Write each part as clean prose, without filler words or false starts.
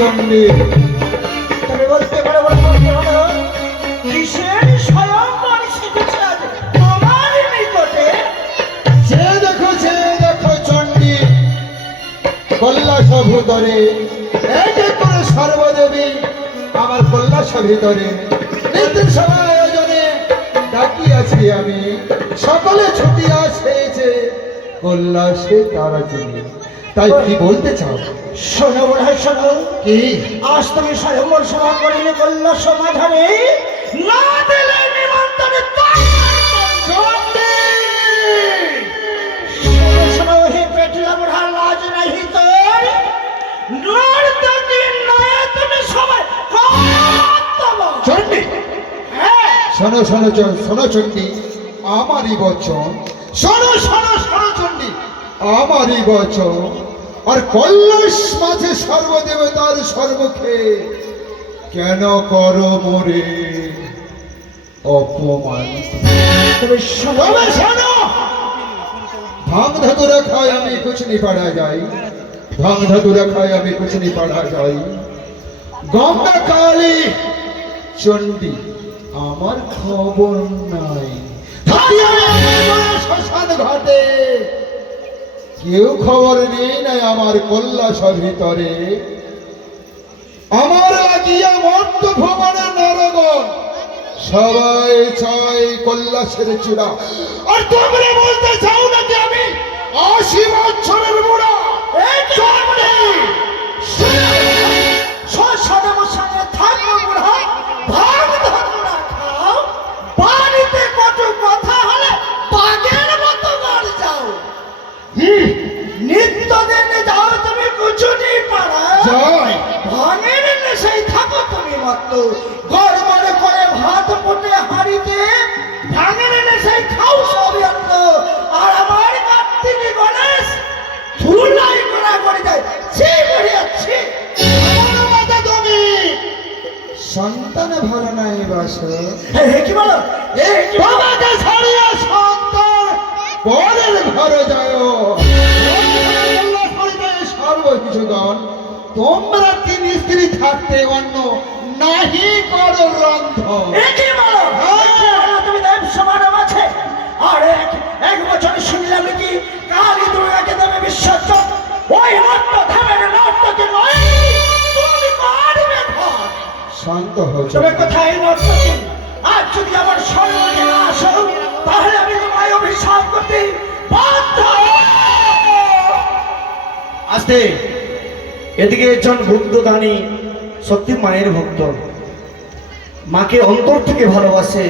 চণ্ডী। তবে বলতে পারো কিসের স্বয়ংবর শিখেছে আজ তোমার নিকটে? যে দেখো চণ্ডী, কৈলাস ভূতরে এক এক করে সর্বদেবী আমার কৈলাস ভিতরে নিত্য সভা আয়োজনে ডাকিয়াছি আমি। সকলে ছুটিয়া আসেছে কৈলাসে তারা চিনি। তাই কি বলতে চাও? শোনো বোধহয় শোনো, কি? আজ তুমি স্বয়ংবর সভা করিলে কৈলাস সমাধানে না দিলে নিমন্ত্রণে শোনো হে পেটলা বোধহয় লাজ নাহি তোর নর্তকী নয় তুমি সবাই চণ্ডী শোনো চণ্ডী, আমারই বচন শোনো চণ্ডী, আমারই বচন। আর কৈলাস মাঝে সর্বদেবতার সর্বক্ষে কেন করো মোরে অপমান? তবে শোনো भांग धतुरा खाए हमें कुछ नहीं पढ़ा जाए, भांग धतुरा खाए हमें कुछ नहीं पढ़ा जाए। गंगा काली चंडी আমার খবর নাই, শ্মশান ঘাটে কেউ খবর নেই নাই আমার কৈলাসের ভিতরে। আমার লাগিয়া মর্ত ভবনে নরগণ সবাই চাই কৈলাসের চূড়া। আর তোমরা বলতে চাও নাকি আমি 80 বছরের বুড়া? সঙ্গে থাকবো বুড়া, ভাগ ধরা খাও, বাড়িতে কত কথা হলে বাঘের মতো মার যাও। নিত্যদিন যাও তুমি কুচুনি পাড়া, যাই ভাঙের নেশায় থাকো তুমি মাত্র। গড়বড় করে ভাত ফুটে হাঁড়িতে ভাঙের নেশায় খাও সবই অন্য। আর আমার কার্তিক গণেশ ধুলাই করা করে যায়, ছি করে যাচ্ছে। আমার মাতা তুমি সন্তান ভালো নাই বাস, কি বলো? বাবাকে ছাড়িয়া সন্তান পরের ঘরে যায়। সর্বকিছুগণ তোমরা তিন স্ত্রী থাকতে অন্য নাহি করো রন্ধন। তুমি দেব সমান আছে। আর এক বছর শুনলাম কি কালী দুর্গাকে দেবে বিসর্জন। ওই নট্য ধামের নর্তকে নয় তুমি করবে ঘর। শান্ত হও তবে কোথায় নর্তকে? আজ যদি আমার স্বর্গে না আসো তাহলে আমি তোমায় অভিশাপ করতে বাধ্য। আস্তে এদিকে একজন ভক্তদানী সত্যি মায়ের ভক্ত, মাকে অন্তর থেকে ভালোবাসে।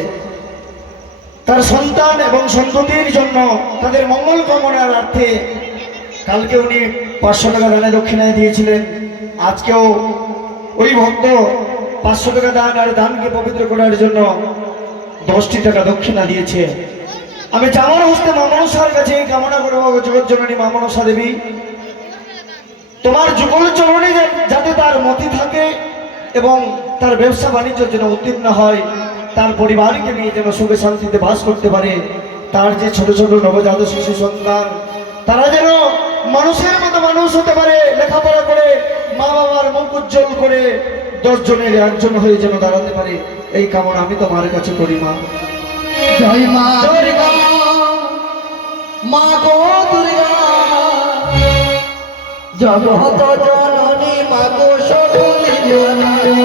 তার সন্তান এবং সন্ততির জন্য তাদের মঙ্গল কামনার অর্থে কালকে উনি 500 টাকা দানে দক্ষিণায় দিয়েছিলেন। আজকেও ওই ভক্ত 500 টাকা দান আর দানকে পবিত্র করার জন্য 10টি টাকা দক্ষিণা দিয়েছে। আমি চামার হস্তে মা মনসার কাছে এই কামনা করবো, জগৎ জননী মা মনসা দেবী, তোমার যুগল চরণে যাতে তার মতি থাকে এবং তার ব্যবসা বাণিজ্য যেন উত্তীর্ণ হয়, তার পরিবারকে নিয়ে যেন সুখে শান্তিতে বাস করতে পারে। তার যে ছোট ছোট নবজাত শিশু সন্তান তারা যেন মানুষের মতো মানুষ হতে পারে, লেখাপড়া করে মা বাবার মুখ উজ্জ্বল করে 10 জনের একজন হয়ে যেন দাঁড়াতে পারে, এই কামনা আমি তোমার কাছে করি মা। জয় মা দুর্গা, মা গো দুর্গা, জগত জননী মা গো সকলে জননী।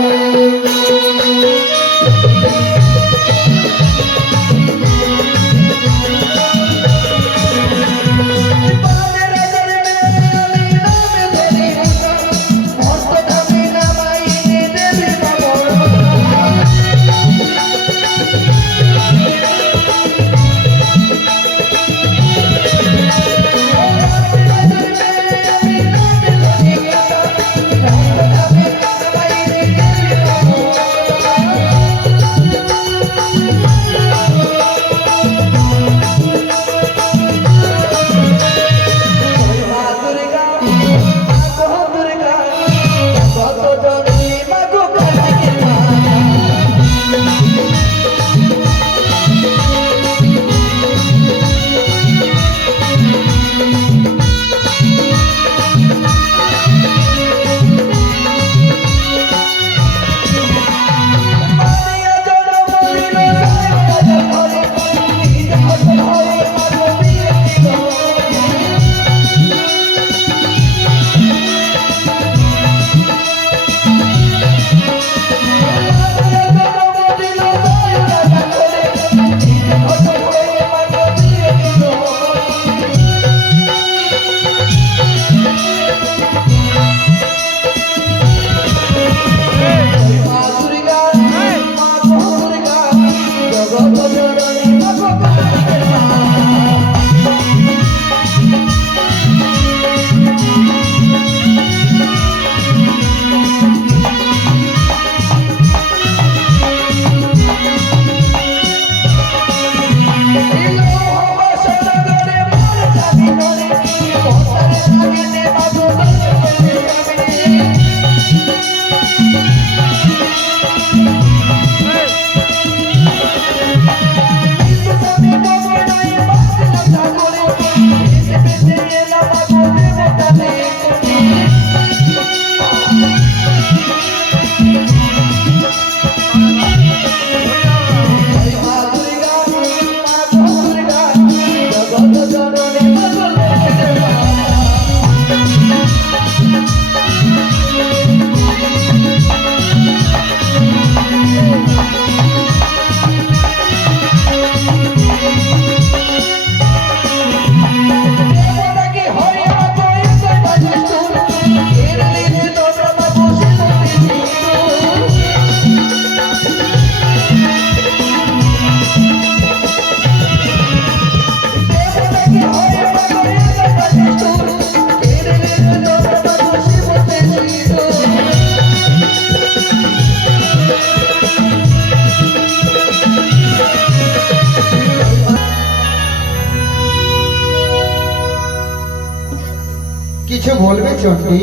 বলবে চণ্ডী?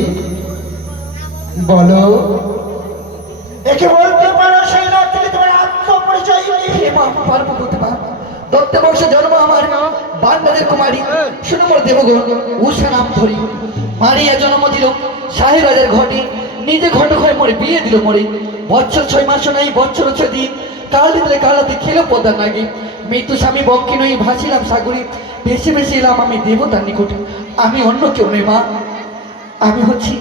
বলো। একে বলতে পারো সেই রাত থেকে তোমার আত্মপরিচয় দিই। হে মা, পারবো বলতে পারবো। দত্ত বংশে জন্ম আমার বান্ডারের কুমারী সুনমর দেবগণ উষা নাম ধরি। মারিয়া জন্ম দিল শাহী রাজার ঘটে, নিজে ঘট হয়ে মরে বিয়ে দিল মরে। বছর 6 মাস নাই, বছর 6 দিন, কাল দিলে কালাতে খেলো পদ্মার নাগে। মৃত্যু স্বামী বক্ষে নই, ভাসিলাম সাগরে, ভেসে ভেসে এলাম আমি দেবতার নিকটে। আমি অন্য কেউ নই মা, আমি হচ্ছি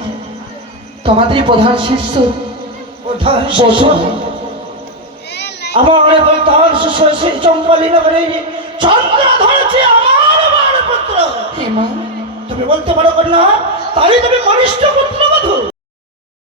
তোমাদেরই প্রধান শিষ্য প্রধান শিষ্য? আমার প্রধান শিষ্য সেই চম্পালি নগরে চন্দ্র ধরেছে আমার পুত্র। হে মা, তুমি বলতে পারো না তাই তুমি কনিষ্ঠ পুত্র বধূ?